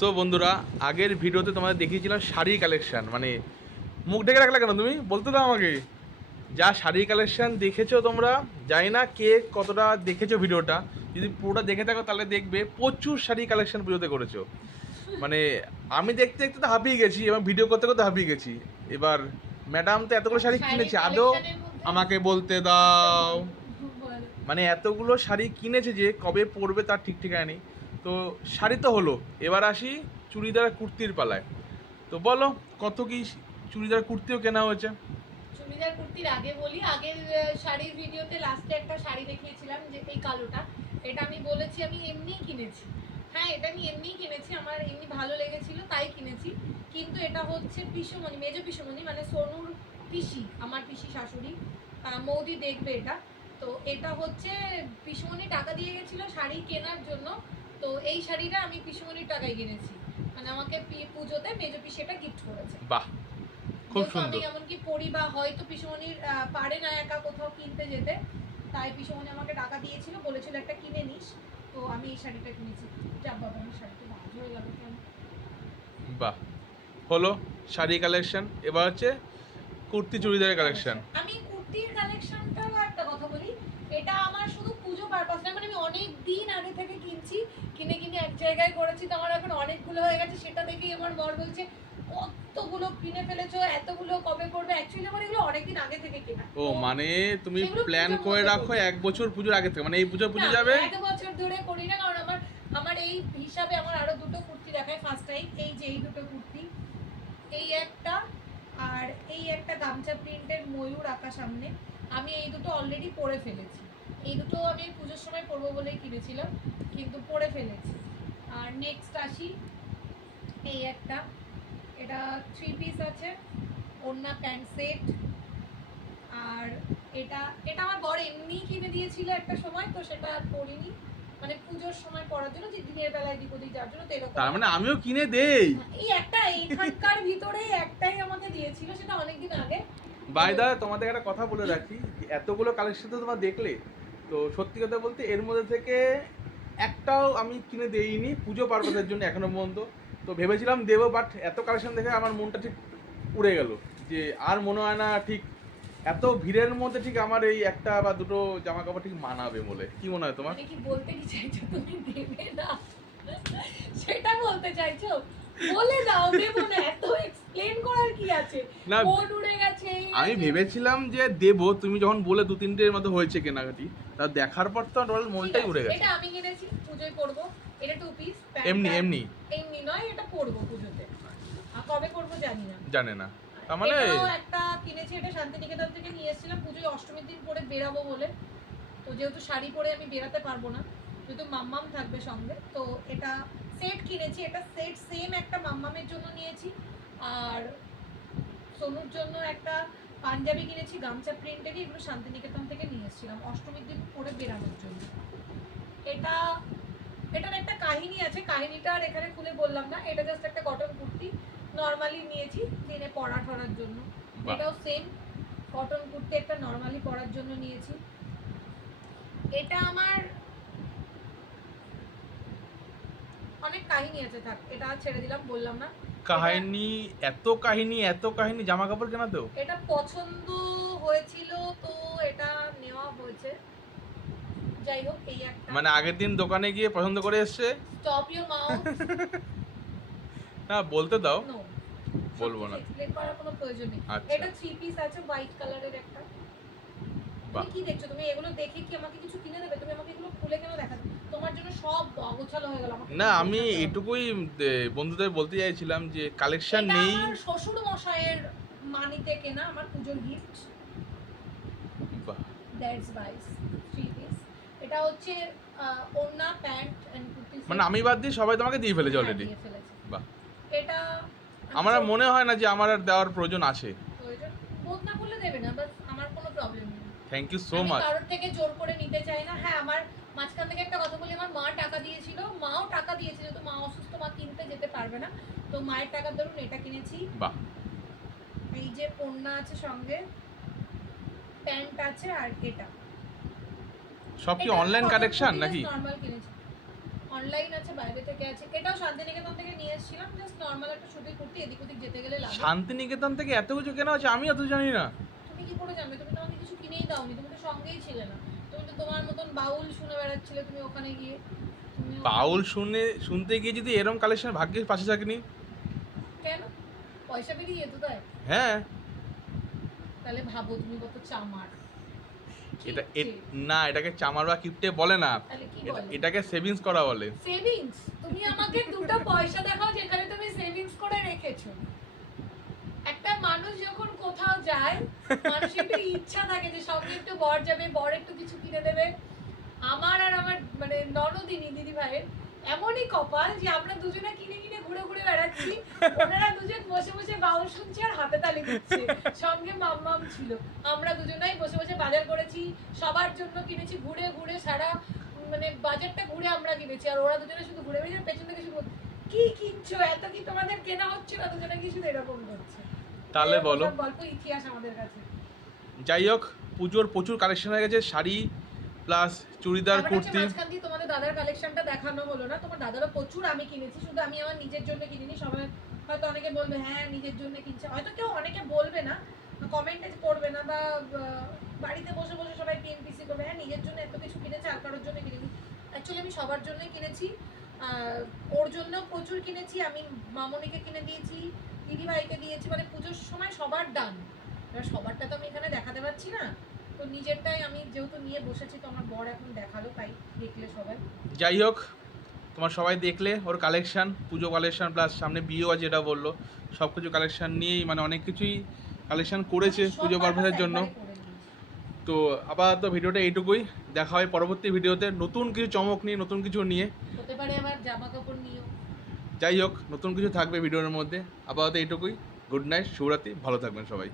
So বন্ধুরা আগের ভিডিওতে তোমাদের দেখিয়েছিলাম শাড়ির কালেকশন মানে মুখ ঢেকে রাখলে কেন তুমি? বলতে দাও আমাকে। যা শাড়ির কালেকশন দেখেছ তোমরা জানি না কে কতটা দেখেছ ভিডিওটা। যদি পুরোটা দেখে থাকো তাহলে দেখবে প্রচুর শাড়ি কালেকশন পুজোতে করেছ। মানে আমি দেখতে দেখতে তো হাঁপিয়ে গেছি এবং ভিডিও করতে করতে হাঁপিয়ে গেছি। এবার ম্যাডাম তো এতগুলো শাড়ি কিনেছে। আদৌ আমাকে বলতে দাও। মানে এতগুলো শাড়ি কিনেছে যে কবে পরবে তার ঠিক ঠিকানা নেই। তো শাড়ি তো হলো, এবার আসি চুড়িদার কুর্তির পালায়। তো বলো, কত কি চুড়িদার কুর্তিও কেনা হয়েছে? চুড়িদার কুর্তির আগে বলি, আগের শাড়ির ভিডিওতে লাস্টে একটা শাড়ি দেখিয়েছিলাম, যে এই কালোটা। এটা আমি বলেছি, আমি এমনিই কিনেছি। হ্যাঁ এটা আমি এমনিই কিনেছি, আমার এমনি ভালো লেগেছিল, তাই কিনেছি। কিন্তু এটা হচ্ছে পিসুমণি, মেজ পিসুমণি মানে সোনুর পিসি, আমার পিসি শাশুড়ি মৌদি দেখবে এটা। তো এটা হচ্ছে, পিসুমণি টাকা দিয়ে গেছিল শাড়ি কেনার জন্য। তো এই শাড়িটা আমি পিসুমণির টাকায় কিনেছি। মানে আমাকে পি- পুজোতে মেজ পিসি এটা গিফট করেছে। বাহ খুব যেহেতু আমি সুন্দর। এমনকি পড়ি বা হয়তো পিসমনির পারে না একা কোথাও কিনতে যেতে। তাই পিসমনি আমাকে টাকা দিয়েছিল বলেছিল একটা কিনে নিস। তো আমি এই শাড়িটা কিনেছি। যা বাবা আমার শাড়িটা ভালো হয়ে গেল কেন বাহ হলো শাড়ি কালেকশন এবার হচ্ছে কুর্তি চুড়িদারের কালেকশন আমি কুর্তির কালেকশনটাও একটা কথা বলি এটা আমার শুধু পুজো পারপাস না মানে আমি অনেক দিন আগে থেকে কিনছি কিনে কিনে এক জায়গায় করেছি তো আমার এখন অনেকগুলো হয়ে গেছে সেটা দেখেই আমার বর বলছে কতগুলো কিনে ফেলেছো এতগুলো কবে করবে? অ্যাকচুয়ালি আমার এগুলো অনেকদিন আগে থেকে কেনা। ও মানে তুমি প্ল্যান করে রাখো এক বছর পুজোর আগে থেকে মানে এই পুজো পুজো যাবে? এক বছর ধরে করি না কারণ আমার আমার এই হিসাবে আমার আরও দুটো কুর্তি দেখায় ফার্স্ট টাইম এই যে এই দুটো কুর্তি। এই একটা আর এই একটা গামছা প্রিন্টের ময়ূর আঁকা সামনে আমি এই দুটো অলরেডি পরে ফেলেছি। এই দুটো আমি পুজোর সময় পরবো বলেই কিনেছিলাম কিন্তু পরে ফেলেছি। আর নেক্সট আসি এই একটা। এটা থ্রি পিস আছে ওড়না প্যান্ট সেট আর এটা এটা আমার বর এমনিই কিনে দিয়েছিল একটা সময় তো সেটা আর পরিনি। মানে পুজোর সময় পরার জন্য যে দিনের বেলায় দিক ওদিক যাওয়ার জন্য তো এরকম তার মানে আমিও কিনে দেই। এই একটা এইখানকার ভিতরে একটাই আমাকে দিয়েছিল সেটা অনেকদিন আগে। বাইদা তোমাদের একটা কথা বলে রাখি এতগুলো কালেকশন তো তোমরা দেখলে। তো সত্যি কথা বলতে এর মধ্যে থেকে একটাও আমি কিনে দেইনি, পুজো পার্বণের জন্য এখনও পর্যন্ত। তো ভেবেছিলাম দেবো বাট এত কালেকশন দেখে আমার মনটা ঠিক উড়ে গেল যে আর মনে হয় না ঠিক এত ভিড়ের মধ্যে ঠিক আমার এই একটা বা দুটো জামা কাপড় ঠিক মানাবে বলে। কি মনে হয় তোমার? মানে কি বলতে কি চাইছো তুমি? দেবে না। সেটা বলতে চাইছো? বলে দাও দেবো না এত এক্সপ্লেন করার কি আছে? না, মন উড়ে গেছে আমি ভেবেছিলাম যে দেবো তুমি যখন বলে দু তিনটের মতো হয়েছে কেনাকাটি তা দেখার পর তো আমার মনটাই উড়ে গেছে। এটা আমি কিনেছি পুজোয় পরবো এটা টু পিস এমনি এমনি। এমনি নয় এটা পরবো পুজোতে। আর কবে করব জানি না। জানে না। তার মানে একটা কিনেছি এটা শান্তিনিকেতন থেকে নিয়ে এসেছিলাম পুজোয় অষ্টমীর দিন পরে বেরাবো বলে। তো যেহেতু শাড়ি পরে আমি বেরাতে পারব না যেহেতু মাম্মাম থাকবে সঙ্গে তো এটা সেট কিনেছি এটা সেট সেম একটা মাম্মামের জন্য নিয়েছি। আর সোনুর জন্য একটা পাঞ্জাবি কিনেছি গামছা প্রিন্টেরই এগুলো শান্তিনিকেতন থেকে নিয়ে এসেছিলাম অষ্টমীর দিন পরে বেরানোর জন্য। এটা এটার একটা কাহিনী আছে কাহিনীটা আর এখানে খুলে বললাম না এটা জাস্ট একটা কটন কুর্তি নর্মালি নিয়েছি দিনে পরা টরার জন্য। এটাও সেম কটন কুর্তি একটা নর্মালি পরার জন্য নিয়েছি। এটা আমার অনেক কাহিনী আছে থাক এটা ছেড়ে দিলাম বললাম না। কাহিনী এত কাহিনী এত কাহিনী জামা কাপড় কেনাতেও এটা পছন্দ হয়েছিল তো এটা নেওয়া হয়েছে। যাই হোক এই একটা। মানে আগের দিন দোকানে গিয়ে পছন্দ করে এসছে? স্টপ ইউর মাউথ না বলতে দাও। বলব না। এক্সপ্লেন করার কোনো প্রয়োজন নেই। আচ্ছা। এটা থ্রি পিস আছে হোয়াইট কালারের একটা। তুমি কি দেখছ? তুমি এগুলো দেখে কি আমাকে কিছু কিনে দেবে? তুমি আমাকে এগুলো খুলে কেন দেখাচ্ছ তোমার জন্য সব অগোছালো হয়ে গেল না আমি এটুকুই বন্ধুদের বলতে চাইছিলাম যে কালেকশন নেই। শ্বশুর মশাইয়ের মানিতে কেনা আমার পুজোর গিফট বাহ, দ্যাটস বাইস থ্রি পিস এটা হচ্ছে ওড়না প্যান্ট এন্ড কুর্তি মানে আমি বাদ দিয়ে সবাই তোমাকে দিয়ে ফেলেছে অলরেডি বাহ। এটা আমার মনে হয় না যে আমার আর দেওয়ার প্রয়োজন আছে। প্রয়োজন। বোধ না করলে দেবে না বাস আমার কোনো প্রবলেম নেই। থ্যাংক ইউ সো মাচ কারোর থেকে জোর করে নিতে চাই না। হ্যাঁ আমার মাঝখান থেকে একটা কথা বলি আমার মা টাকা দিয়েছিল মাও টাকা দিয়েছিল তো মা অসুস্থ মা কিনতে যেতে পারবে না। তো মায়ের টাকার ধরুন এটা কিনেছি। বাহ। এই যে ওড়না আছে সঙ্গে প্যান্ট আছে আর এটা। সব কি অনলাইন কালেকশন নাকি? নরমাল কিনেছি। অনলাইন আছে বাইরে থেকে আছে। এটাও শান্তিনিকেতন থেকে নিয়ে এসেছিলাম জাস্ট নর্মাল একটা সুতির কুর্তি এদিক ওদিক যেতে গেলে লাগে। শান্তিনিকেতন থেকে এত কিছু কেনা আছে আমি এত জানি না। তুমি কি করে জানবে? তুমি তো আমাকে কিছু কিনেই দাওনি তুমি তো সঙ্গেই ছিলে না। তুমি তো তোমার মতন বাউল শুনে বেড়াচ্ছিলে তুমি ওখানে গিয়ে। বাউল শুনে শুনতে গিয়ে যদি এরম কালেকশন ভাগ্যের পাশে থাকেনি। কেন? পয়সা বেরিয়ে যেত তাই? হ্যাঁ। তাহলে ভাবো তুমি কত চামার। এটা না এটাকে চামার বা কিপটে বলে না। এটাকে সেভিংস করা বলে। সেভিংস তুমি আমাকে দুটো পয়সা দেখাও যেখানে তুমি সেভিংস করে রেখেছো। মানুষ যখন কোথাও যায়, মানুষের একটু ইচ্ছা থাকে যে সঙ্গে একটু বর যাবে, বর একটু কিছু কিনে দেবে। আমার আর আমার মানে ননদিনী দিদি ভাইয়ের এমনই কপাল যে আমরা দুজনে কিনে কিনে ঘুরে ঘুরে বেড়াচ্ছি, ওনারা দুজন বসে বসে বাউল শুনছে আর হাতে তালি দিচ্ছে। সঙ্গে মাম্মাম ছিল। আমরা দুজনেই বসে বসে বাজার করেছি, সবার জন্য কিনেছি, ঘুরে ঘুরে সারা মানে বাজারটা ঘুরে আমরা কিনেছি। আর ওরা দুজনে শুধু ঘুরে বেরিয়ে পেছন থেকে শুধু, কি কিনছো? এত কি তোমাদের কেনা হচ্ছে না? দুজনে কি শুধু এরকম করছে? তাহলে বলো। গল্প ইতিহাস আমাদের কাছে। যাই হোক পুজোর প্রচুর কালেকশন হয়ে গেছে শাড়ি প্লাস চুড়িদার কুর্তি। মাঝখান দিয়ে তোমাদের দাদার কালেকশনটা দেখানো হলো না। তোমার দাদারও প্রচুর আমি কিনেছি শুধু আমি আমার নিজের জন্য কিনিনি সবাই হয়তো অনেকে বলবে হ্যাঁ নিজের জন্য কিনছে। হয়তো কেউ অনেকে বলবে না কমেন্টে করবে না বা বাড়িতে বসে বসে সবাই পিএনপিসি করবে হ্যাঁ নিজের জন্য এত কিছু কিনেছে আর কারোর জন্য কিনেছি অ্যাকচুয়ালি আমি সবার জন্যই কিনেছি। ওর জন্য প্রচুর কিনেছি আমি মামনিকে কিনে দিয়েছি দিদি ভাইকে দিয়েছি মানে পুজোর সময় সবার ডান এবার সবারটা তো আমি এখানে দেখাতে পারছি না। তো নিজেরটাই আমি যেহেতু নিয়ে বসেছি তো আমার বর এখন দেখাল তাই দেখলে সবাই। যাই হোক তোমার সবাই দেখলে ওর কালেকশন পুজো কালেকশন প্লাস সামনে বিয়েও আছে যেটা বলল। সব কিছু কালেকশন নিয়েই মানে অনেক কিছুই কালেকশন করেছে পুজো পারপাসের জন্য। তো আপাতত ভিডিওটা এইটুকুই। দেখা হয় পরবর্তী ভিডিওতে। নতুন কিছু চমক নিয়ে নতুন কিছু নিয়ে। হতে পারে আবার জামা কাপড় নিয়েও। যাই হোক, নতুন কিছু থাকবে ভিডিওর মধ্যে। আপাতত এইটুকুই। গুড নাইট, শুভরাত্রি, ভালো থাকবেন সবাই।